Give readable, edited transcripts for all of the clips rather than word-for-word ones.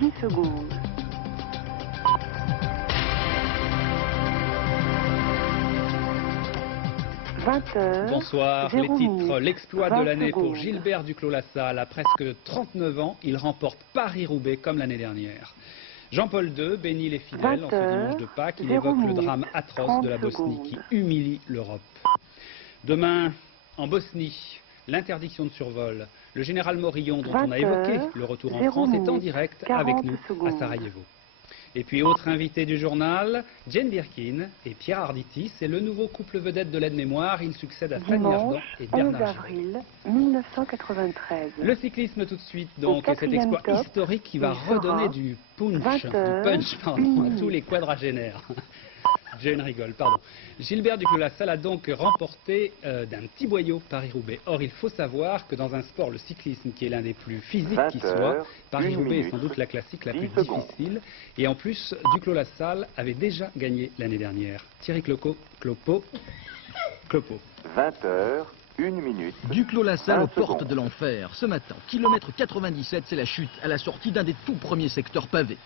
10 secondes. 20h. Bonsoir, les titres. L'exploit de l'année pour secondes. Gilbert Duclos-Lassalle. À presque 39 ans, il remporte Paris-Roubaix comme l'année dernière. Jean-Paul II bénit les fidèles en ce dimanche de Pâques. Il évoque le drame atroce de la Bosnie qui humilie l'Europe. Demain, en Bosnie, l'interdiction de survol. Le général Morillon, dont on a évoqué le retour en France, est en direct avec nous à Sarajevo. Et puis, autre invité du journal, Jane Birkin et Pierre Arditi. C'est le nouveau couple vedette de l'aide-mémoire. Il succède à Fanny Ardant et Bernard 11 avril 1993. Le cyclisme tout de suite, donc, et cet exploit historique qui va redonner du punch, à tous les quadragénaires. Jane rigole, pardon. Gilbert Duclos-Lassalle a donc remporté d'un petit boyau Paris-Roubaix. Or, il faut savoir que dans un sport, le cyclisme, qui est l'un des plus physiques qui soit, Paris-Roubaix est sans doute la classique la plus difficile. Et en plus, Duclos-Lassalle avait déjà gagné l'année dernière. Thierry Clopo. 20h, 1 minute. Duclos-Lassalle aux portes de l'enfer. Ce matin, kilomètre 97, c'est la chute à la sortie d'un des tout premiers secteurs pavés.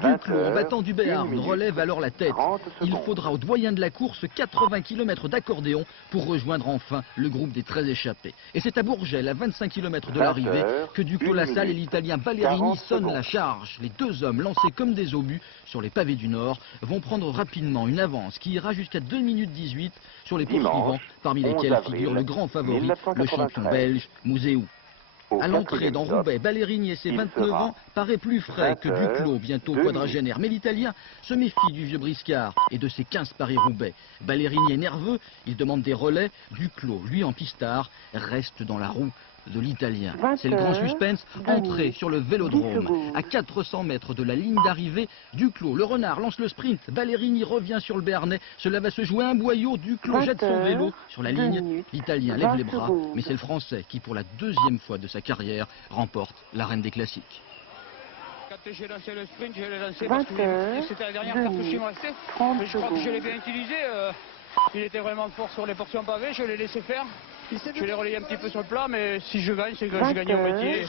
Duclos, en battant du Béarn, relève alors la tête. Il faudra au doyen de la course 80 km d'accordéon pour rejoindre enfin le groupe des 13 échappés. Et c'est à Bourgel, à 25 km de l'arrivée, que Duclos-Lassalle et l'Italien Ballerini sonnent la charge. Les deux hommes, lancés comme des obus sur les pavés du Nord, vont prendre rapidement une avance qui ira jusqu'à 2 minutes 18 sur les poursuivants, parmi lesquels figure le grand favori, le champion belge, Mouzeou. À l'entrée dans Roubaix, Ballerini et ses 29 ans paraît plus frais que Duclos, bientôt quadragénaire. Mais l'Italien se méfie du vieux briscard et de ses 15 Paris-Roubaix. Ballerini est nerveux, il demande des relais. Duclos, lui en pistard, reste dans la roue de l'Italien. C'est le grand suspense, entrée sur le vélodrome. À 400 mètres de la ligne d'arrivée, Duclos, le renard, lance le sprint. Ballerini revient sur le Béarnais. Cela va se jouer un boyau. Duclos jette son vélo sur la ligne. L'Italien lève les bras, mais c'est le Français qui, pour la deuxième fois de sa carrière, remporte l'arène des classiques. Quand j'ai lancé le sprint, je l'ai lancé parce que c'était la dernière cartouche qui me restait. Mais je crois que je l'ai bien utilisé. Il était vraiment fort sur les portions pavées, je l'ai laissé faire. Je l'ai relayé un petit peu sur le plat, mais si je gagne, c'est que je gagne au métier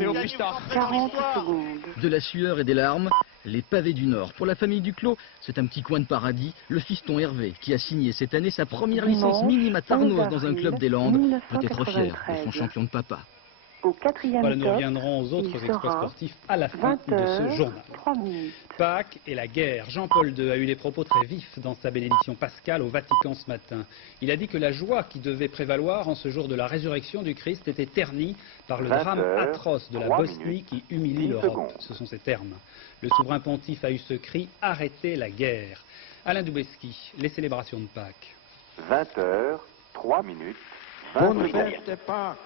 et au pistard. 40 secondes. De la sueur et des larmes, les pavés du Nord. Pour la famille Duclos, c'est un petit coin de paradis. Le fiston Hervé, qui a signé cette année sa première licence minime à Tarnos dans un club des Landes, peut être fier de son champion de papa. Au quatrième Voilà, nous top, reviendrons aux autres il exploits sera sportifs à la fin de ce journal. 3 minutes. Pâques et la guerre. Jean-Paul II a eu des propos très vifs dans sa bénédiction pascale au Vatican ce matin. Il a dit que la joie qui devait prévaloir en ce jour de la résurrection du Christ était ternie par le drame atroce de la Bosnie qui humilie l'Europe. Ce sont ses termes. Le souverain pontife a eu ce cri « Arrêtez la guerre ». Alain Doubeski, les célébrations de Pâques. 20h, 3 minutes. Bonne fête de Pâques,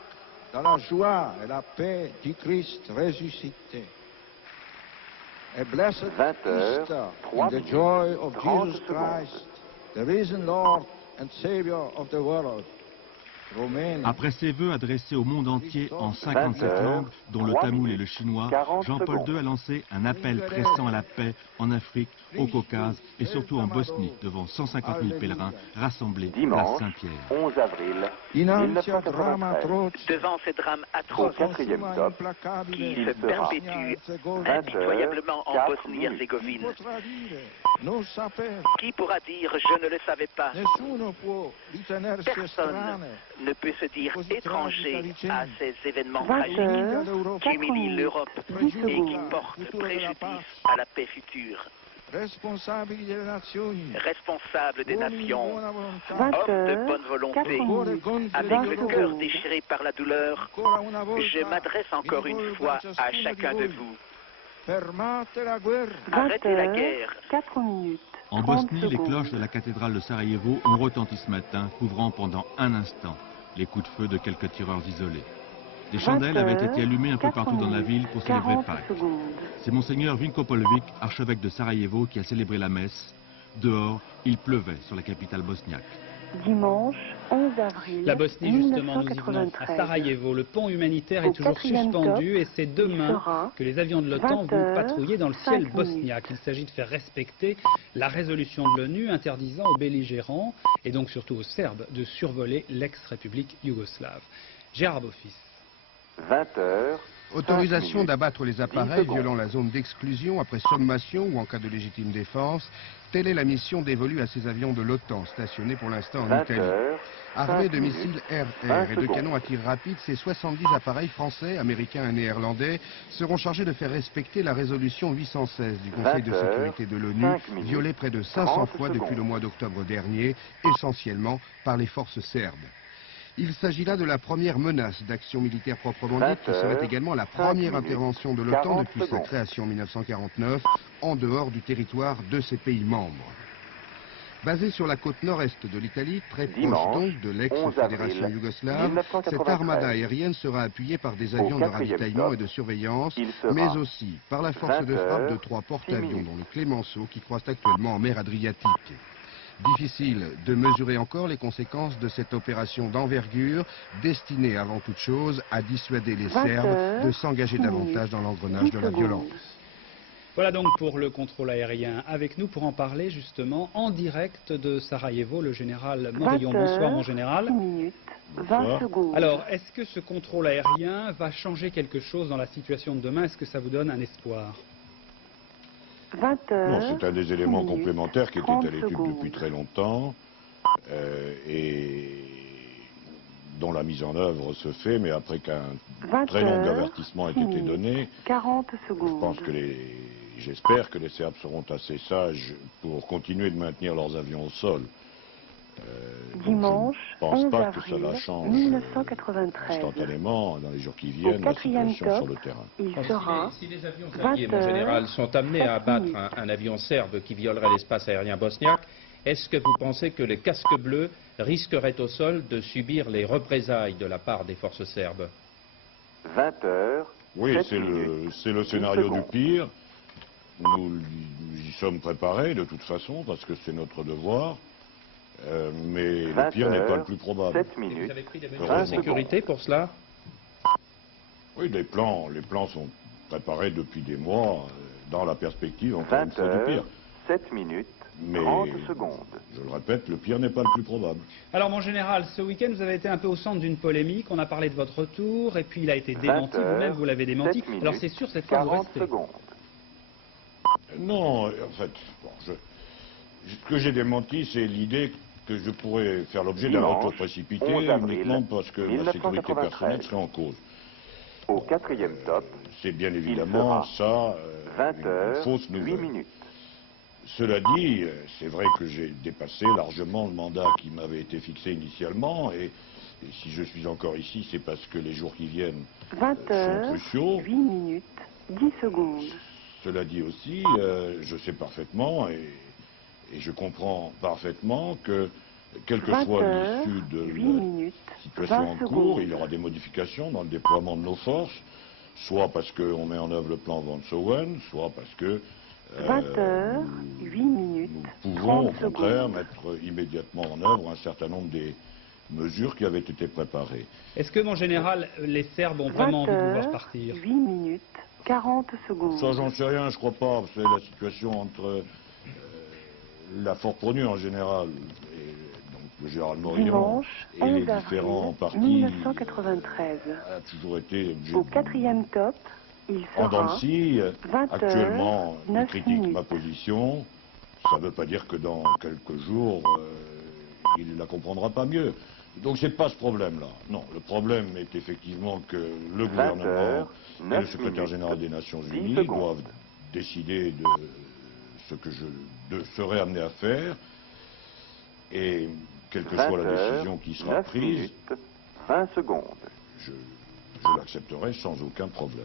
dans la joie et la paix du Christ ressuscité. A blessed 20h, Easter 3 in the minutes, joy of 30 Jesus secondes. Christ, the risen Lord and Savior of the world. Romania. Après ses vœux adressés au monde entier en 57 langues, dont le tamoul et le chinois, Jean-Paul II a lancé un appel pressant à la paix en Afrique, au Caucase et surtout en Bosnie, devant 150 000 pèlerins rassemblés place Dimanche, Saint-Pierre. 11 avril Dinanzi al dramma 1993. atroce, Devant ces drames Au atroces quatrième top, qui il se sera perpétuent impitoyablement en 4 Bosnie-Herzégovine. potrà dire, non saper, Qui pourra dire « je ne le savais pas » nessuno può ritenersi Personne estraneo. ne peut se dire étranger à ces événements 20 tragiques heures, qui humilient l'Europe 10 et qui secondes. portent préjudice à la paix future. Responsabili delle nazioni, Responsables des uomini di nations, buona volontà, 20 hommes de heures, bonne 4 volonté, minutes, avec 20 le cœur secondes. déchiré par la douleur, ancora una volta, je m'adresse encore mi une rivolgo fois à ciascuno chacun di de voi. vous. Fermate la guerra. 20 Arrêtez la heures, guerre. 4 minutes. En 30 Bosnie, les secondes. cloches de la cathédrale de Sarajevo ont retenti ce matin, couvrant pendant un instant les coups de feu de quelques tireurs isolés. Des chandelles avaient été allumées un peu partout dans la ville pour célébrer 40 Pâques. secondes. C'est monseigneur Vinko Polvić, archevêque de Sarajevo, qui a célébré la messe. Dehors, il pleuvait sur la capitale bosniaque. Dimanche 11 avril La Bosnie, justement, nous y venons. À 1993. Sarajevo, le pont humanitaire Au est toujours quatrième suspendu top, et c'est il demain sera que les avions de l'OTAN 20 vont heures, patrouiller dans le 5 ciel minutes. bosniaque. Il s'agit de faire respecter la résolution de l'ONU interdisant aux belligérants et donc surtout aux Serbes de survoler l'ex-république yougoslave. Gérard Beaufils. 20h, Autorisation d'abattre les appareils violant la zone d'exclusion après sommation ou en cas de légitime défense. Telle est la mission dévolue à ces avions de l'OTAN stationnés pour l'instant en Italie. Armés de missiles air-air et de canons à tir rapide, ces 70 appareils français, américains et néerlandais seront chargés de faire respecter la résolution 816 du Conseil de sécurité de l'ONU, violée près de 500 fois depuis le mois d'octobre dernier, essentiellement par les forces serbes. Il s'agit là de la première menace d'action militaire proprement dite, qui serait également la première intervention de l'OTAN depuis sa création en 1949, en dehors du territoire de ses pays membres. Basée sur la côte nord-est de l'Italie, très proche donc de l'ex-fédération yougoslave, cette armada aérienne sera appuyée par des avions de ravitaillement et de surveillance, mais aussi par la force de frappe de 3 porte-avions, dont le Clemenceau, qui croise actuellement en mer Adriatique. Difficile de mesurer encore les conséquences de cette opération d'envergure, destinée avant toute chose à dissuader les Serbes de s'engager davantage dans l'engrenage de la violence. Voilà donc pour le contrôle aérien. Avec nous pour en parler justement en direct de Sarajevo, le général Morillon. Bonsoir mon général. Alors, est-ce que ce contrôle aérien va changer quelque chose dans la situation de demain? Est-ce que ça vous donne un espoir? Non, c'est un des éléments complémentaires qui était à l'étude depuis très longtemps et dont la mise en œuvre se fait, mais après qu'un très long avertissement ait été donné. J'espère que les Serbes seront assez sages pour continuer de maintenir leurs avions au sol. Dimanche, je ne pense 11 pas avril, que cela change 1993. instantanément dans les jours qui viennent la situation sur le terrain. Il sera si les avions alliés, mon général, sont amenés à abattre un avion serbe qui violerait l'espace aérien bosniaque, est-ce que vous pensez que les casques bleus risqueraient au sol de subir les représailles de la part des forces serbes? 20 heures. Oui, c'est le scénario du pire. Nous y sommes préparés de toute façon parce que c'est notre devoir. Mais le pire n'est pas le plus probable. 7 minutes. Vous avez pris des mesures de sécurité pour cela? Oui, les plans sont préparés depuis des mois dans la perspective, encore une fois, du pire. 7 minutes, mais, 30 secondes. Je le répète, le pire n'est pas le plus probable. Alors mon général, ce week-end vous avez été un peu au centre d'une polémique, on a parlé de votre retour et puis il a été démenti, vous-même vous l'avez démenti. Alors c'est sûr, cette fois vous restez. Non, en fait, bon, ce que j'ai démenti, c'est l'idée que je pourrais faire l'objet d'un retour précipité uniquement parce que ma sécurité personnelle serait en cause. Au 4e top, c'est bien évidemment ça, une fausse nouvelle. Cela dit, c'est vrai que j'ai dépassé largement le mandat qui m'avait été fixé initialement et si je suis encore ici, c'est parce que les jours qui viennent sont cruciaux. 8 minutes, 10 secondes. Cela dit aussi, je sais parfaitement et je comprends parfaitement que, quel que soit l'issue de la situation en cours, il y aura des modifications dans le déploiement de nos forces, soit parce qu'on met en œuvre le plan Von Sowen, soit parce que nous pouvons au contraire mettre immédiatement en œuvre un certain nombre des mesures qui avaient été préparées. Est-ce que, mon général, les Serbes ont vraiment envie de vous voir partir? 8 minutes, 40 secondes. Ça, j'en sais rien, je crois pas. C'est la situation entre la Fort-Progneux en général, et donc le général Morillon, et les différents partis, 1993. a toujours été obligé au 4e top, il sera pendant le si, 20 actuellement, il critique minutes. ma position. Ça ne veut pas dire que dans quelques jours, il ne la comprendra pas mieux. Donc c'est pas ce problème-là. Non, le problème est effectivement que le gouvernement et le secrétaire général des Nations Unies doivent décider de ce que je serai amené à faire et quelle que soit la décision qui sera prise, 20 secondes. Je l'accepterai sans aucun problème.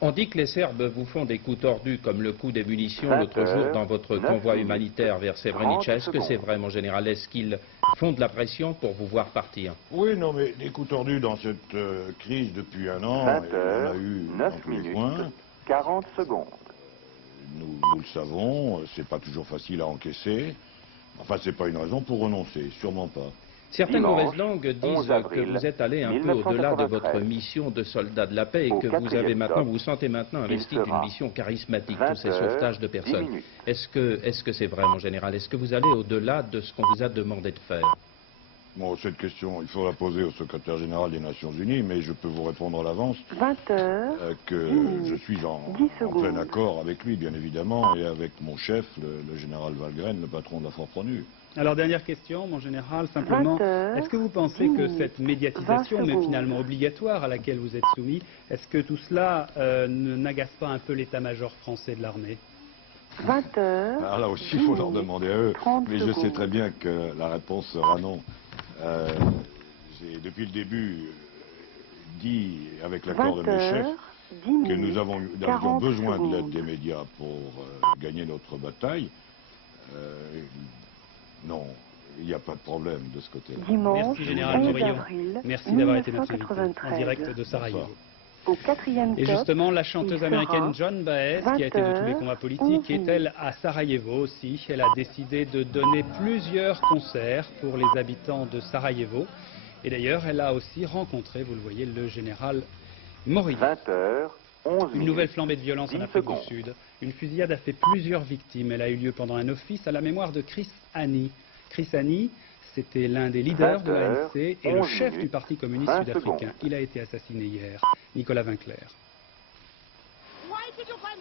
On dit que les Serbes vous font des coups tordus, comme le coup des munitions l'autre jour dans votre convoi humanitaire vers Srebrenica. Est-ce que c'est vrai, mon général? Est-ce qu'ils font de la pression pour vous voir partir? Oui, non, mais des coups tordus dans cette crise depuis un an, il y en a eu dans tous les coins. 40 secondes. Nous le savons, c'est pas toujours facile à encaisser. Enfin, c'est pas une raison pour renoncer, sûrement pas. Certaines mauvaises langues disent que vous êtes allé un peu au-delà de votre mission de soldat de la paix et que vous avez maintenant, vous sentez maintenant investi d'une mission charismatique, tous ces sauvetages de personnes. Est-ce que c'est vrai, mon général? Est-ce que vous allez au-delà de ce qu'on vous a demandé de faire? Bon, cette question, il faut la poser au secrétaire général des Nations Unies, mais je peux vous répondre à l'avance 20h, que je suis en plein accord avec lui, bien évidemment, et avec mon chef, le général Valgren, le patron de la Force ONU. Alors, dernière question, mon général, simplement, est-ce que vous pensez que cette médiatisation, mais finalement obligatoire, à laquelle vous êtes soumis, est-ce que tout cela n'agace pas un peu l'état-major français de l'armée? 20h. Alors là aussi, il faut leur demander à eux, mais je sais très bien que la réponse sera non. J'ai depuis le début dit, avec l'accord de mes chefs, que nous avions besoin de l'aide des médias pour gagner notre bataille. Non, il n'y a pas de problème de ce côté-là. Merci, Général Morillon. Merci d'avoir été notre invité en direct de Sarajevo. Et justement, la chanteuse américaine Joan Baez, qui a été de tous les combats politiques, est-elle à Sarajevo aussi? Elle a décidé de donner plusieurs concerts pour les habitants de Sarajevo. Et d'ailleurs, elle a aussi rencontré, vous le voyez, le général Morillon. 20h11. Une nouvelle flambée de violence en Afrique du Sud. Une fusillade a fait plusieurs victimes. Elle a eu lieu pendant un office à la mémoire de Chris Hani. Chris Hani, c'était l'un des leaders de l'ANC et le chef du Parti communiste sud-africain. Il a été assassiné hier. Nicolas Vinclair.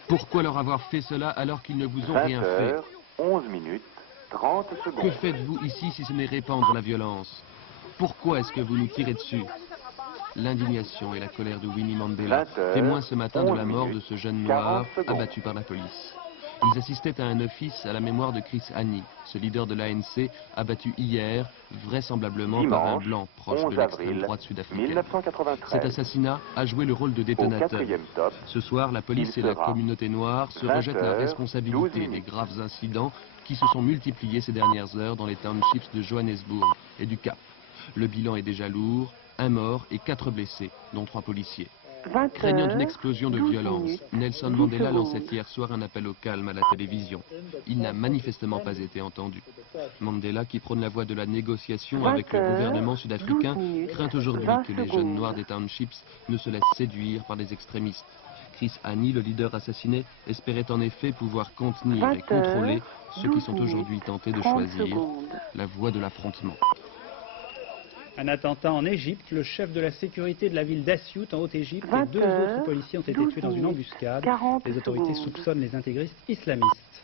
Pourquoi leur avoir fait cela alors qu'ils ne vous ont rien fait? 11 minutes, 30 secondes. Que faites-vous ici si ce n'est répandre la violence? Pourquoi est-ce que vous nous tirez dessus? L'indignation et la colère de Winnie Mandela, témoin ce matin de la mort de ce jeune noir abattu par la police. Ils assistaient à un office à la mémoire de Chris Hani, ce leader de l'ANC abattu hier, vraisemblablement par un blanc proche de l'extrême droite sud-africaine. Cet assassinat a joué le rôle de détonateur. Ce soir, la police et la communauté noire se rejettent la responsabilité des graves incidents qui se sont multipliés ces dernières heures dans les townships de Johannesburg et du Cap. Le bilan est déjà lourd, 1 mort et 4 blessés, dont 3 policiers. Craignant une explosion de violence, Nelson Mandela lançait hier soir un appel au calme à la télévision. Il n'a manifestement pas été entendu. Mandela, qui prône la voie de la négociation avec le gouvernement sud-africain, craint aujourd'hui que les jeunes noirs des townships ne se laissent séduire par les extrémistes. Chris Hani, le leader assassiné, espérait en effet pouvoir contenir et contrôler ceux qui sont aujourd'hui tentés de choisir la voie de l'affrontement. Un attentat en Égypte, le chef de la sécurité de la ville d'Assiout en Haute-Égypte et 2 autres policiers ont été tués dans une embuscade. Les autorités soupçonnent les intégristes islamistes.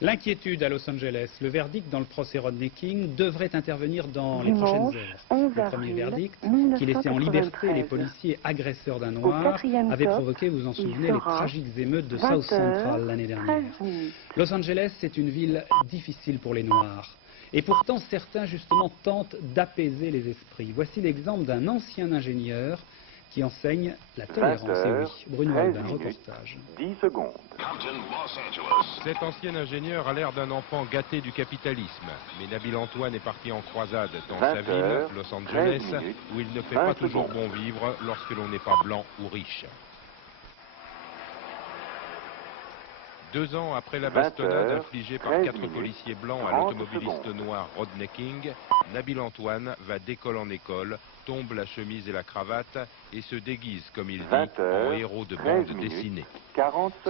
L'inquiétude à Los Angeles. Le verdict dans le procès Rodney King devrait intervenir dans les prochaines heures. Le premier verdict, qui laissait en liberté les policiers agresseurs d'un noir, avait provoqué, vous en souvenez, les tragiques émeutes de South Central l'année dernière. Los Angeles, c'est une ville difficile pour les noirs. Et pourtant, certains, justement, tentent d'apaiser les esprits. Voici l'exemple d'un ancien ingénieur qui enseigne la tolérance. Et oui, Bruno Albin, reportage. 10 secondes. Cet ancien ingénieur a l'air d'un enfant gâté du capitalisme. Mais Nabil Antoine est parti en croisade dans sa ville, Los Angeles, où il ne fait pas toujours bon vivre lorsque l'on n'est pas blanc ou riche. 2 ans après la bastonnade infligée par 4 policiers blancs à l'automobiliste noir Rodney King, Nabil Antoine va d'école en école, tombe la chemise et la cravate et se déguise, comme il dit, en héros de bande dessinée.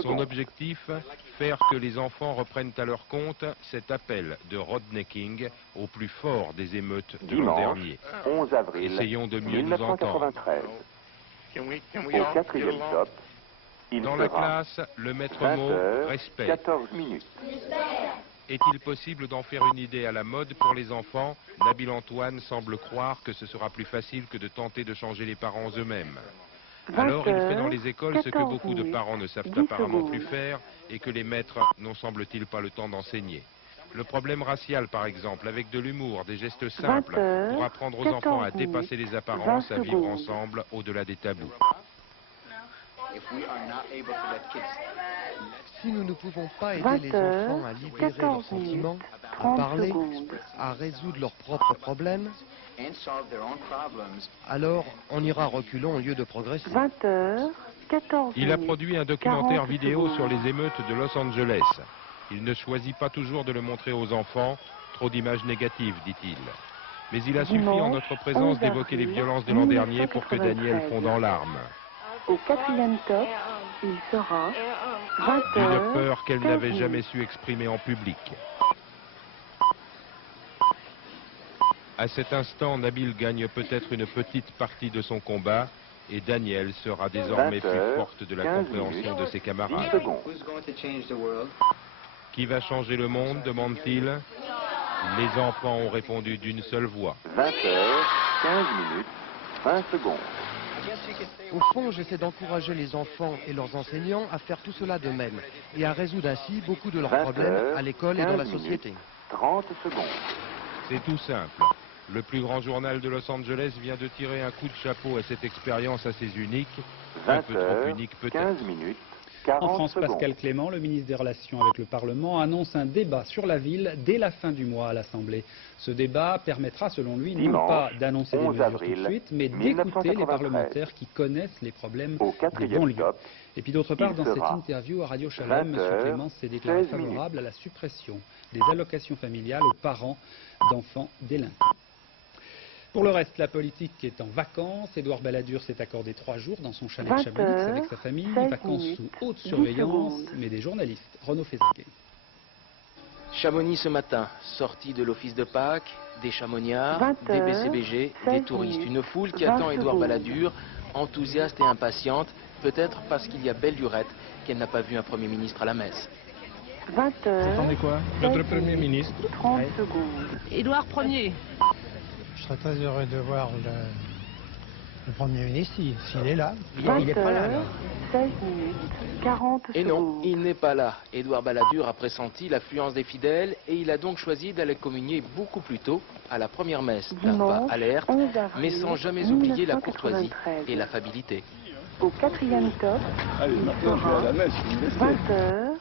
Son objectif, faire que les enfants reprennent à leur compte cet appel de Rodney King au plus fort des émeutes de l'an dernier. 11 avril Essayons de mieux nous entendre. 1993. Au 4e top, dans la classe, le maître mot « respect ». 14 minutes. Est-il possible d'en faire une idée à la mode pour les enfants? Nabil Antoine semble croire que ce sera plus facile que de tenter de changer les parents eux-mêmes. Alors il fait dans les écoles ce que beaucoup de parents ne savent apparemment plus faire et que les maîtres n'ont semble-t-il pas le temps d'enseigner. Le problème racial par exemple, avec de l'humour, des gestes simples, pour apprendre aux enfants à dépasser les apparences, à vivre ensemble au-delà des tabous. Si nous ne pouvons pas aider les enfants à libérer leurs sentiments, à parler, à résoudre leurs propres problèmes, alors on ira reculons au lieu de progresser. 20h, 14 Il a produit un documentaire vidéo sur les émeutes de Los Angeles. Il ne choisit pas toujours de le montrer aux enfants, trop d'images négatives, dit-il. Mais il a suffi en notre présence d'évoquer les violences de l'an dernier pour que Daniel fonde en larmes. Au 4e top, il sera 20h. Une peur qu'elle n'avait jamais su exprimer en public. À cet instant, Nabil gagne peut-être une petite partie de son combat et Daniel sera désormais plus forte de la compréhension de ses camarades. Qui va changer le monde, demande-t-il. Les enfants ont répondu d'une seule voix. 20 heures, 15 minutes, 20 secondes. Au fond, j'essaie d'encourager les enfants et leurs enseignants à faire tout cela d'eux-mêmes et à résoudre ainsi beaucoup de leurs problèmes à l'école et dans la société. 30 secondes. C'est tout simple. Le plus grand journal de Los Angeles vient de tirer un coup de chapeau à cette expérience assez unique, un peu trop unique peut-être. 15 minutes, 40 En France, secondes. Pascal Clément, le ministre des Relations avec le Parlement, annonce un débat sur la ville dès la fin du mois à l'Assemblée. Ce débat permettra, selon lui, non pas d'annoncer des mesures tout de suite, mais d'écouter les parlementaires qui connaissent les problèmes des banlieues. Et puis d'autre part, dans cette interview à Radio Chalem, M. Clément s'est déclaré favorable à la suppression des allocations familiales aux parents d'enfants délinquants. Pour le reste, la politique est en vacances. Édouard Balladur s'est accordé 3 jours dans son chalet de Chamonix avec sa famille. Vacances sous haute surveillance, mais des journalistes. Renaud Fézaguet. Chamonix ce matin, sortie de l'office de Pâques, des chamoniards, des BCBG, des touristes. Une foule qui attend Édouard Balladur, enthousiaste et impatiente, peut-être parce qu'il y a belle lurette qu'elle n'a pas vu un Premier ministre à la messe. 20 heures. Vous attendez quoi? Notre Premier ministre. 30 secondes. Édouard Ier. Je serais très heureux de voir le Premier ministre s'il est là. Il n'est pas là, alors. 16 minutes, 40 secondes. Et non, il n'est pas là. Édouard Balladur a pressenti l'affluence des fidèles et il a donc choisi d'aller communier beaucoup plus tôt à la première messe. D'un pas alerte, mais sans jamais oublier la courtoisie et l'affabilité. Au 4e top, il sera 20 heures.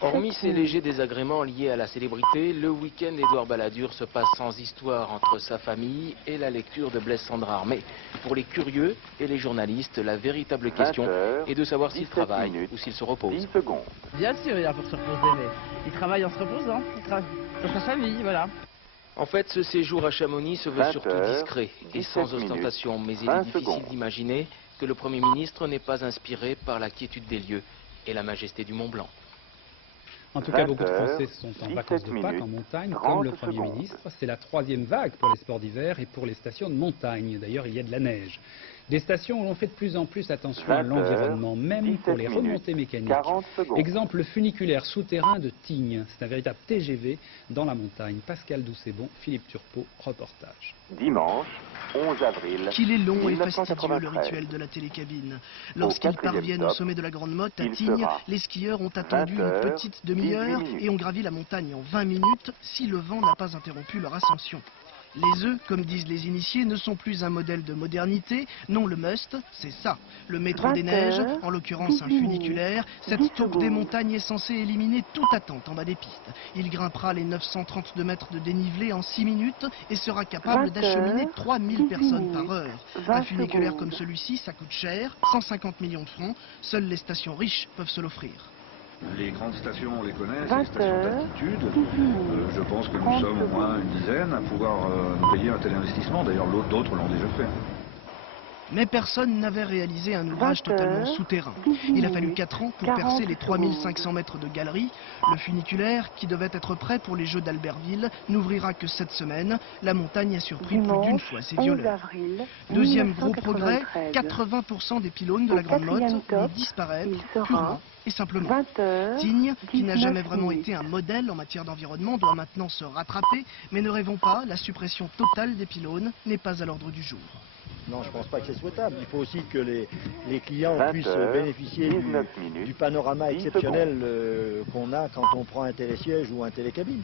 Hormis ces légers désagréments liés à la célébrité, le week-end d'Édouard Balladur se passe sans histoire entre sa famille et la lecture de Blaise Cendrars. Mais pour les curieux et les journalistes, la véritable question est de savoir s'il travaille ou s'il se repose. Bien sûr, il a pour se reposer, mais il travaille en se reposant. Il travaille sur sa famille, voilà. En fait, ce séjour à Chamonix se veut surtout discret et sans ostentation. Mais il est difficile d'imaginer que le Premier ministre n'est pas inspiré par la quiétude des lieux et la majesté du Mont Blanc. En tout cas, beaucoup de Français sont en vacances de Pâques en montagne, comme le Premier ministre. C'est la 3e vague pour les sports d'hiver et pour les stations de montagne. D'ailleurs, il y a de la neige. Des stations où l'on fait de plus en plus attention à l'environnement, même pour les remontées mécaniques. Exemple, le funiculaire souterrain de Tignes. C'est un véritable TGV dans la montagne. Pascal Doucet-Bon, Philippe Turpot, reportage. Dimanche, 11 avril. Qu'il est long et fastidieux le rituel de la télécabine. Lorsqu'ils parviennent au sommet de la Grande Motte, à Tignes, les skieurs ont attendu une petite demi-heure et ont gravi la montagne en 20 minutes si le vent n'a pas interrompu leur ascension. Les œufs, comme disent les initiés, ne sont plus un modèle de modernité. Non, le must, c'est ça. Le métro des neiges, en l'occurrence un funiculaire. Cette taupe des montagnes est censée éliminer toute attente en bas des pistes. Il grimpera les 932 mètres de dénivelé en 6 minutes et sera capable d'acheminer 3000 personnes par heure. Un funiculaire comme celui-ci, ça coûte cher, 150 millions de francs. Seules les stations riches peuvent se l'offrir. Les grandes stations, on les connaît, c'est les stations d'altitude. Je pense que nous sommes au moins une dizaine à pouvoir nous payer un tel investissement. D'ailleurs, d'autres l'ont déjà fait. Mais personne n'avait réalisé un ouvrage totalement souterrain. Il a fallu 4 ans pour percer les 3500 mètres de galerie. Le funiculaire, qui devait être prêt pour les Jeux d'Albertville, n'ouvrira que cette semaine. La montagne a surpris plus d'une fois ses violeurs. Deuxième gros progrès, 80% des pylônes de la Grande Motte vont disparaître purement et simplement. Tignes, qui n'a jamais vraiment été un modèle en matière d'environnement, doit maintenant se rattraper. Mais ne rêvons pas, la suppression totale des pylônes n'est pas à l'ordre du jour. Non, je ne pense pas que c'est souhaitable. Il faut aussi que les clients puissent bénéficier du panorama exceptionnel qu'on a quand on prend un télésiège ou un télécabine.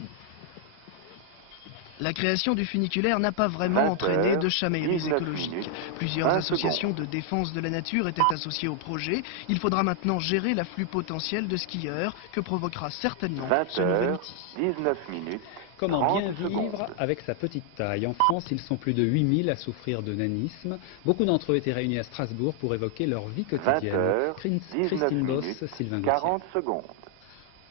La création du funiculaire n'a pas vraiment entraîné de chamailleries écologiques. Plusieurs associations de défense de la nature étaient associées au projet. Il faudra maintenant gérer l'afflux potentiel de skieurs que provoquera certainement ce nouvel outil. 19 minutes. Comment bien vivre avec sa petite taille? En France, ils sont plus de 8000 à souffrir de nanisme. Beaucoup d'entre eux étaient réunis à Strasbourg pour évoquer leur vie quotidienne. Christine Boss, Sylvain Gauthier. 40 secondes.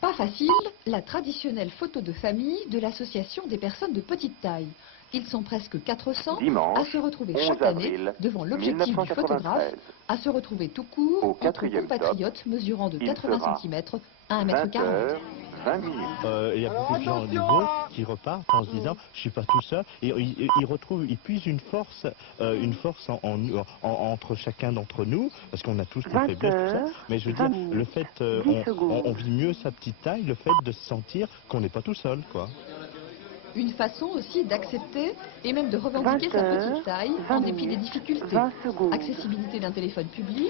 Pas facile, la traditionnelle photo de famille de l'association des personnes de petite taille. Ils sont presque 400 à se retrouver chaque année devant l'objectif du photographe, à se retrouver tout court entre compatriotes mesurant de 80 cm à 1,40 m. 20 Il y a beaucoup de gens nouveaux qui repartent en se disant je suis pas tout seul, et ils puisent une force entre chacun d'entre nous, parce qu'on a tous des faiblesses, tout ça. Mais je veux dire, le fait, on vit mieux sa petite taille, le fait de se sentir qu'on n'est pas tout seul, quoi. Une façon aussi d'accepter et même de revendiquer sa petite taille en dépit des difficultés. Accessibilité d'un téléphone public,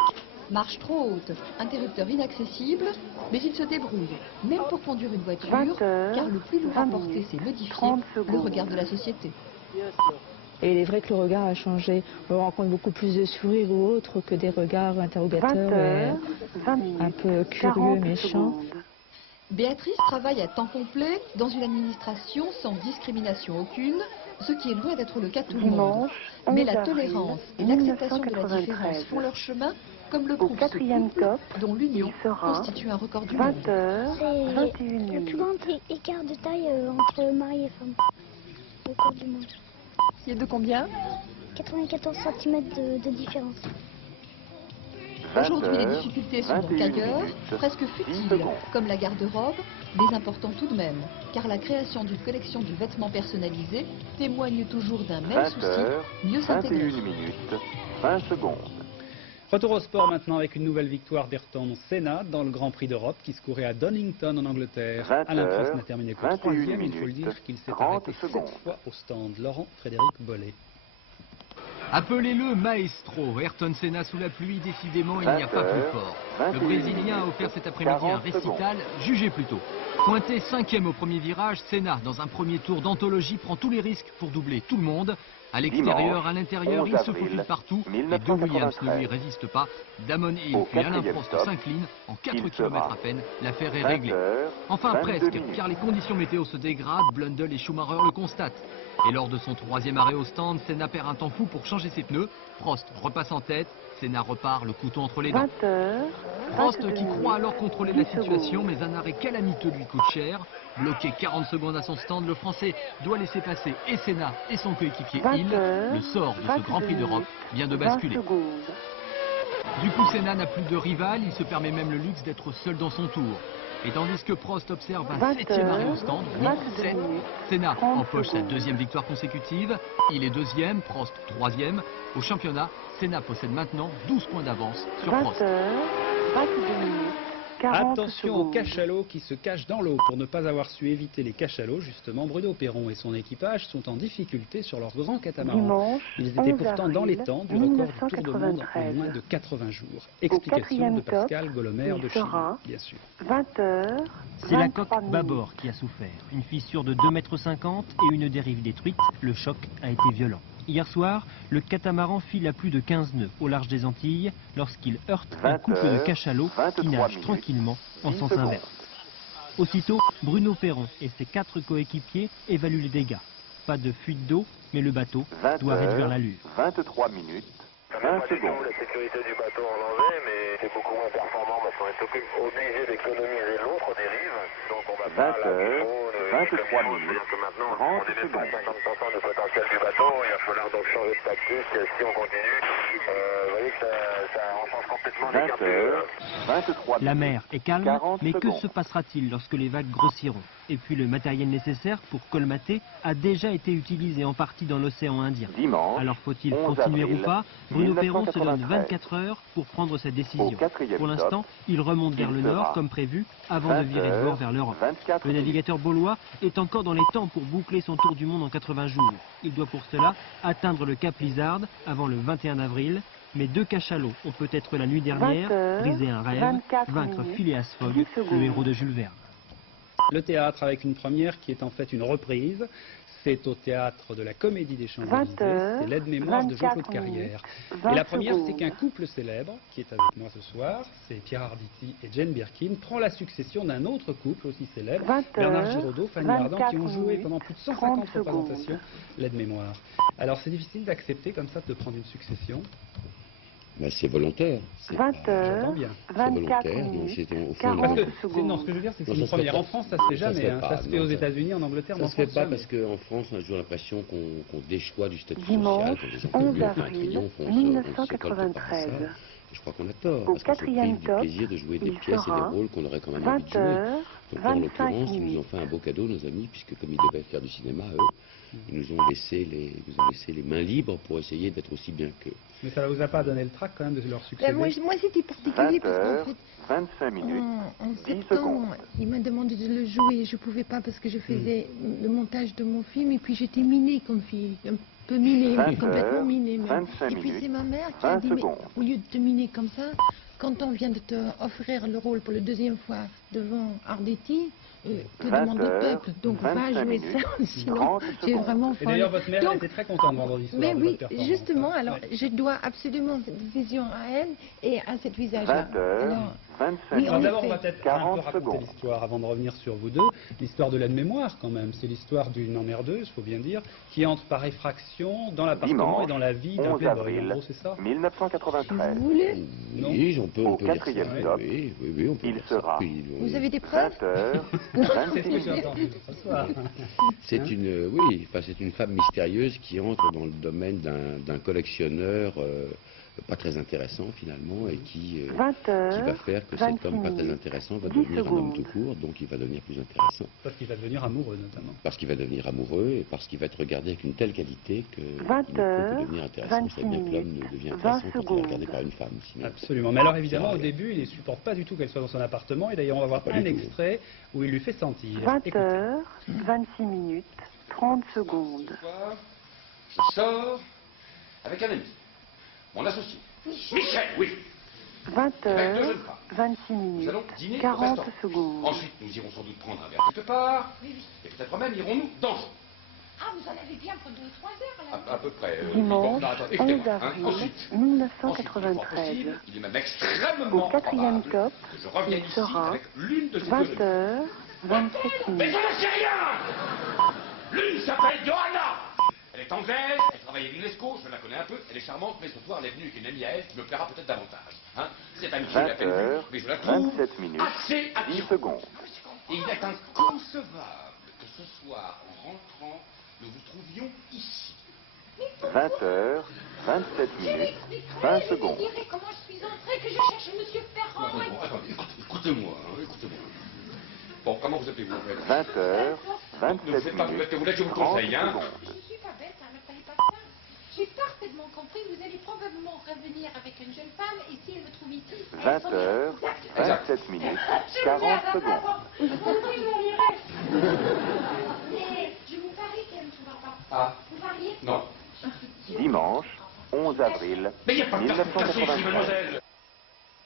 marche trop haute, interrupteur inaccessible, mais il se débrouille, même pour conduire une voiture, car le plus lourd à porter, c'est modifier le regard de la société. Et il est vrai que le regard a changé. On rencontre beaucoup plus de sourires ou autres que des regards interrogateurs un peu curieux, méchants. Béatrice travaille à temps complet dans une administration sans discrimination aucune, ce qui est loin d'être le cas de tout le monde. Mais la tolérance et l'acceptation de la différence font leur chemin, comme le prouve ce couple, dont l'union constitue un record du monde. C'est le plus grand écart de taille entre mari et femme. Record du monde. Il est de combien? 94 cm de différence. Aujourd'hui, les difficultés sont donc ailleurs, presque futiles, comme la garde-robe, mais important tout de même, car la création d'une collection de vêtements personnalisés témoigne toujours d'un même souci, mieux s'intégrer. 21 minutes, 20 secondes. Retour au sport maintenant avec une nouvelle victoire d'Ayrton Senna dans le Grand Prix d'Europe qui se courait à Donington en Angleterre. Alain Prost n'a terminé que 3e, il faut le dire qu'il s'est arrêté 7 fois au stand. Laurent Frédéric Bollet. Appelez-le maestro, Ayrton Senna sous la pluie, décidément il n'y a pas plus fort. Le Brésilien a offert cet après-midi un récital, jugez plutôt. Pointé 5e au premier virage, Senna, dans un premier tour d'anthologie, prend tous les risques pour doubler tout le monde. À l'extérieur, à l'intérieur, il se faufile partout. Les deux Williams ne lui résistent pas. Damon Hill puis Alain Prost s'inclinent. En 4 km à peine, l'affaire est réglée. Enfin presque, car les conditions météo se dégradent. Blundell et Schumacher le constatent. Et lors de son 3e arrêt au stand, Senna perd un temps fou pour changer ses pneus. Prost repasse en tête. Senna repart, le couteau entre les dents. Prost qui croit alors contrôler la situation, mais un arrêt calamiteux lui coûte cher. Bloqué 40 secondes à son stand, le Français doit laisser passer et Senna et son coéquipier Hill. Le sort de ce Grand Prix d'Europe vient de basculer. Du coup, Senna n'a plus de rival, il se permet même le luxe d'être seul dans son tour. Et tandis que Prost observe un 7e arrêt au stand, 8-7, Senna empoche sa 2e victoire consécutive. Il est 2e, Prost 3e. Au championnat, Senna possède maintenant 12 points d'avance sur Prost. Attention aux cachalots qui se cachent dans l'eau. Pour ne pas avoir su éviter les cachalots, justement, Bruno Perron et son équipage sont en difficulté sur leur grand catamaran. Ils étaient pourtant dans les temps du record du Tour de monde en moins de 80 jours. Explication de Pascal Golomer de Chine, bien sûr. 20h. C'est la coque bâbord qui a souffert. Une fissure de 2,50 m et une dérive détruite. Le choc a été violent. Hier soir, le catamaran file à plus de 15 nœuds au large des Antilles lorsqu'il heurte un couple de cachalots qui nagent tranquillement en sens inverse. Aussitôt, Bruno Perron et ses 4 coéquipiers évaluent les dégâts. Pas de fuite d'eau, mais le bateau doit réduire l'allure. 23 minutes, 20 secondes. La sécurité du bateau en danger, mais c'est beaucoup moins performant parce qu'on est obligé d'économiser l'autre dérive. Donc on va pas 23 minutes, maintenant, 30 on dépasse pas 50% du potentiel du bateau. Il va falloir donc changer de tactique si on continue. Vous voyez que on change complètement les cartes. La mer est calme, mais que se passera-t-il lorsque les vagues grossiront? Et puis le matériel nécessaire pour colmater a déjà été utilisé en partie dans l'océan Indien. Alors faut-il continuer ou pas? Bruno Perron se donne 24 heures pour prendre cette décision. Pour l'instant, il remonte vers le nord comme prévu avant de virer de bord vers l'Europe. Le navigateur baulois est encore dans les temps pour boucler son tour du monde en 80 jours. Il doit pour cela atteindre le Cap Lizard avant le 21 avril. Mais 2 cachalots ont peut-être la nuit dernière brisé un rêve, vaincre Phileas Fogg, le héros de Jules Verne. Le théâtre avec une première qui est en fait une reprise. C'est au théâtre de la Comédie des Champs-Élysées, c'est l'aide-mémoire de Jean-Claude Carrière. Et la première, c'est qu'un couple célèbre, qui est avec moi ce soir, c'est Pierre Arditi et Jane Birkin, prend la succession d'un autre couple aussi célèbre, Bernard Giraudot, Fanny Ardant, qui ont joué pendant plus de 150 représentations l'aide-mémoire. Alors c'est difficile d'accepter comme ça de prendre une succession. Ben, c'est volontaire. 20h, 24 minutes, 40 secondes. Non, ce que je veux dire, c'est que c'est une première. En France, ça se fait jamais. Ça se fait aux États-Unis, en Angleterre, mais en France, ça se fait pas parce qu'en France, on a toujours l'impression qu'on déchoit du statut social, qu'on des avril 1993. Je crois qu'on a tort, Au parce qu'on se prive quatrième du top, plaisir de jouer des il pièces et des sera rôles qu'on aurait quand même envie de jouer. 20h, Donc en 25 l'occurrence, ils nous ont minutes. fait un beau cadeau, nos amis, puisque comme ils devaient faire du cinéma, eux, ils nous ont laissé les mains libres pour essayer d'être aussi bien qu'eux. Mais ça ne vous a pas donné le trac quand même de leur succéder? Moi c'était particulier 20 parce heures, qu'en fait, 25 minutes, en 10 secondes. septembre, il m'a demandé de le jouer. Je ne pouvais pas parce que je faisais le montage de mon film et puis j'étais minée comme fille. Un peu minée, 20 complètement heures, minée même. 25 Et puis minutes, c'est ma mère qui a 20 dit, mais secondes. au lieu de te miner comme ça, quand on vient de te offrir le rôle pour la deuxième fois devant Arditi, que 20 demande le heures, peuple? Donc va 25 jouer minutes, ça, sinon 30 j'ai vraiment Et faim. d'ailleurs, votre mère elle Donc, était très contente vendredi soir mais de oui, votre performance. justement, alors je dois absolument cette décision à elle et à cet visage-là. 20 heures, Alors, 25 oui, minutes, en Alors d'abord, on effet. va peut-être un peu 40 raconter secondes. l'histoire avant de revenir sur vous deux. L'histoire de l'aide-mémoire, quand même. C'est l'histoire d'une emmerdeuse, il faut bien dire, qui entre par effraction dans l'appartement Dimanche, et dans la vie d'un 11 playboy. avril, En gros, c'est ça? 1993. Vous voulez? Oui, on peut Au dire ça. quatrième top, Oui, on peut il dire ça. sera Oui, Vous avez des preuves? 20 heures, C'est 26 ce que j'ai minutes. entendu ce soir. C'est une, oui, enfin, c'est une femme mystérieuse qui entre dans le domaine d'un collectionneur pas très intéressant finalement et qui 20 va heures, faire que 26 cet homme pas très minutes, intéressant va 10 devenir un homme tout secondes. court, donc il va devenir plus intéressant. Parce qu'il va devenir amoureux, notamment. Parce qu'il va devenir amoureux et parce qu'il va être regardé avec une telle qualité qu'il ne 20 peut que heures, devenir intéressant. 26 C'est bien que l'homme minutes, ne devient 20 intéressant quand il est secondes. regardé par une femme. Sinon, Absolument. Mais alors évidemment, C'est au vrai. début, il ne supporte pas du tout qu'elle soit dans son appartement. Et d'ailleurs, on va voir Pas un du tout. extrait où il lui fait sentir. 20 Écoutez. heures, 26 minutes, 30 secondes. je sors avec un ami, mon associé. Michel, oui. 20 Avec deux heures, jeunes femmes. 26 Nous minutes, allons dîner au 40 restaurant. secondes. Ensuite, nous irons sans doute prendre un verre quelque part. Et peut-être même irons-nous dans le jeu. Ah, vous en avez bien pour 2 ou 3 heures, là. À peu près. Dimanche, non, attends, 11 écoutez-moi, avril Ensuite, il est 1993. possible, il est même extrêmement Au quatrième probable top, que je revienne il ici sera avec l'une de ces deux 20 jeunes heures, 27 Mais minutes. je ne sais rien. L'une s'appelle Johanna. Elle est anglaise, elle travaille avec l'UNESCO, je la connais un peu, elle est charmante, mais ce soir elle est venue avec une amie à elle qui me plaira peut-être davantage. Hein. Cette amie, je l'ai à 20 peine vue, heures, mais je la trouve 27 minutes, assez 10 attirante. secondes. Et il est inconcevable que ce soir, en rentrant, nous vous trouvions ici. 20 heures, 27 minutes, 20 Je secondes. vous dirai comment je suis entrée, que je cherche Monsieur Ferrand. Bon, attendez, écoutez-moi, écoutez-moi. Bon, comment vous appelez-vous en fait 20 heures, Ne 27 faites pas vous minutes, mettre, vous l'êtes, je vous 30 conseille, hein. secondes. Je suis pas bête, hein, ne fallait pas ça. J'ai parfaitement compris, vous allez probablement revenir avec une jeune femme, et si elle me trouve ici... 20 heures, 27 minutes, 40 secondes. Mais je vous parie qu'elle ne trouvera pas. Ah, Vous pariez? non. Dimanche, 11 avril, Mais il n'y a pas de carte cachée ici, 1993. mademoiselle.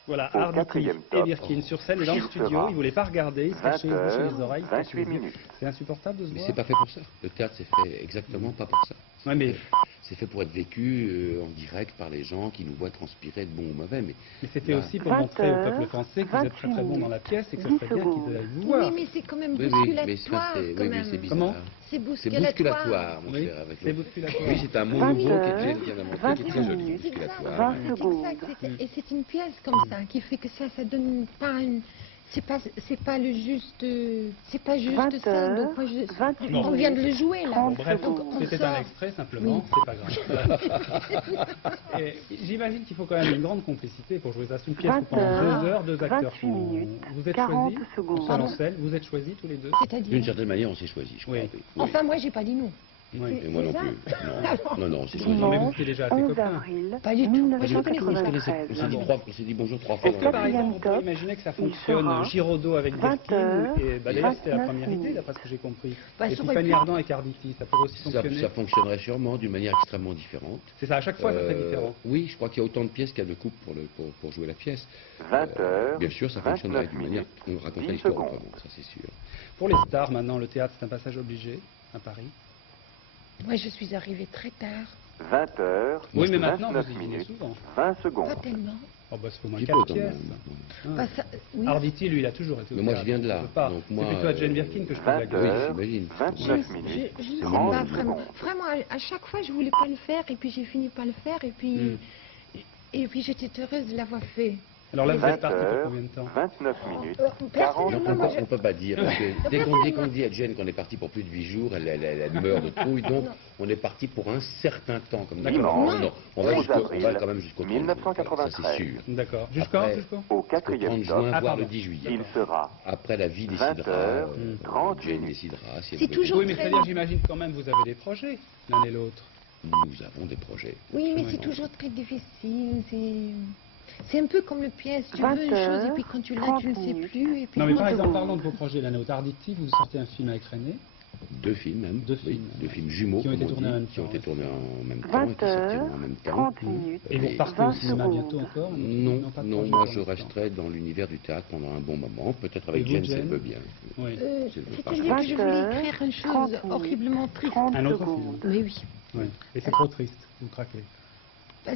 Voilà, Au Arditi quatrième et top, Birkin sur scène et dans le il studio. sera Il ne voulait pas regarder, il se cachait 20 les bouches et les heures, oreilles. il se cachait 28 les yeux. minutes. C'est insupportable de se Mais voir. c'est pas fait pour ça. Le théâtre, c'est fait exactement pas pour ça. Ouais, mais C'est fait pour être vécu en direct par les gens qui nous voient transpirer de bon ou mauvais. Mais c'était là- aussi pour 20 montrer au heures, peuple français que vous êtes très très bon dans la pièce et que ce 10 serait bien qu'ils secondes. aillent vous voir. Oui, mais c'est quand même Oui, bousculatoire, mais ça, c'est quand oui, même. c'est bizarre. Comment C'est C'est bousculatoire. bousculatoire, mon Oui, cher. Avec c'est le... bousculatoire. Oui, c'est un mot 20 nouveau heures, que Jane vient d'inventer, qui est très 20 joli, minutes, bousculatoire. 20 C'est secondes. exact, et c'est une pièce comme ça qui fait que ça donne pas une... C'est pas le juste... C'est pas juste 20 ça, heures, donc moi, 28 on vient de le jouer là. Bon, bref, Donc, on c'était sort. un extrait simplement, c'est pas grave. Et j'imagine qu'il faut quand même une grande complicité pour jouer ça. C'est une pièce où 20 pendant heures, 2 heures, deux acteurs 28 sont... minutes, Vous êtes 40 choisis, secondes. seul en scène, vous êtes choisis tous les deux. D'une C'est-à-dire... certaine manière, on s'est choisi, je crois. Oui. Oui. Enfin, moi, j'ai pas dit non. Oui. Et moi non c'est ça plus. Non, non, c'est choisi. Mais vous Dimanche, étiez déjà assez 11 copains. avril, Pas du tout. On se 1993. s'est dit bonjour 3 fois Au dans Est-ce que la par vie. exemple, on peut top, imaginer que ça il fonctionne sera Giraudot avec 20 Birkin heures, et d'ailleurs c'était la 29 première idée minutes. d'après ce que j'ai compris. Bah, Et ça aurait Tiffany pu. Ardant avec Arditi, ça pourrait aussi Ça fonctionner. fonctionnerait sûrement d'une manière extrêmement différente. C'est ça, à chaque fois ça serait différent. Oui, je crois qu'il y a autant de pièces qu'il y a de coupes pour jouer la pièce. 20 heures, Bien sûr, ça fonctionnerait 29 d'une manière. minutes, On raconterait 10 l'histoire secondes. autrement, ça c'est sûr. Pour les stars maintenant, le théâtre c'est un passage obligé à Paris. Moi, je suis arrivée très tard. 20 heures, Oui, mais maintenant 29 vous y venez minutes, souvent. 20 Pas secondes. tellement. Oh bah c'est au moins Petit 4 peu, quand pièces. même, maintenant. Hein. Pas ça... Oui. Arditi, lui, il a toujours été au Mais moi, je théâtre, viens de là, on peut pas. donc C'est moi, plutôt à Jane Birkin que je pose la 20 question. Oui, heures, j'imagine. 29 Je minutes, ne sais 30 pas vraiment. secondes. Vraiment, à chaque fois, je voulais pas le faire et puis j'ai fini par le faire et puis j'étais heureuse de l'avoir fait. Alors là, vous êtes parti pour combien de temps? 29 minutes. 40 On ne peut pas dire, parce que dès qu'on dit à Jen qu'on est parti pour plus de 8 jours, elle meurt de trouille, donc on est parti pour un certain temps. Comme Dimanche, on va quand même jusqu'au 1993. Ça c'est sûr. D'accord. Jusqu'au Au 4e juin, stop, voire le 10 juillet. il sera Après, la vie décidera, 30 Jen décidera si elle C'est veut. toujours Oui, mais c'est-à-dire, j'imagine quand même, vous avez des projets, l'un et l'autre. Nous avons des projets. Oui, mais c'est toujours très difficile. C'est un peu comme le pièce. Tu veux une chose et puis quand tu l'as, tu ne sais plus. Et puis Non, mais par exemple, parlant de vos projets, l'un et l'autre, Arditi, vous sortez un film avec René. 2 films même. 2 films jumeaux. Qui ont été tournés en même temps. Qui ont été tournés en même temps et qui sortiront en même temps. 30 minutes. Et vous repartez au cinéma bientôt encore? Non, moi je resterai dans l'univers du théâtre pendant un bon moment, peut-être avec Jen, si elle veut bien. C'est-à-dire que je voulais écrire une chose horriblement triste. Un autre film? Mais oui. Et c'est trop triste, vous craquez.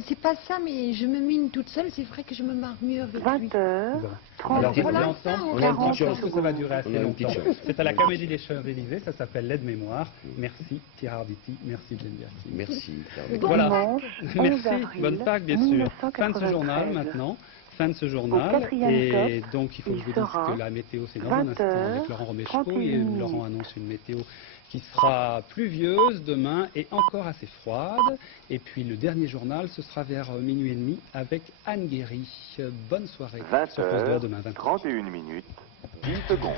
C'est pas ça, mais je me mine toute seule. C'est vrai que je me marre mieux avec lui. 20h, 30 Alors, vous minutes. ensemble, je pense que ça va durer assez longtemps. C'est à la Comédie des Champs-Élysées, ça s'appelle L'aide-mémoire. Merci Pierre Arditi, merci Jen Birkin. Merci. Voilà. Merci, bonne Pâques bien sûr. Fin de ce journal maintenant. Fin de ce journal. Et donc il faut que je vous dise que la météo c'est dans un instant avec Laurent Romeshko. Et Laurent annonce une météo qui sera pluvieuse demain et encore assez froide. Et puis le dernier journal, ce sera vers minuit et demi avec Anne Guéry. Bonne soirée. 20h, 31 minutes, 10 secondes.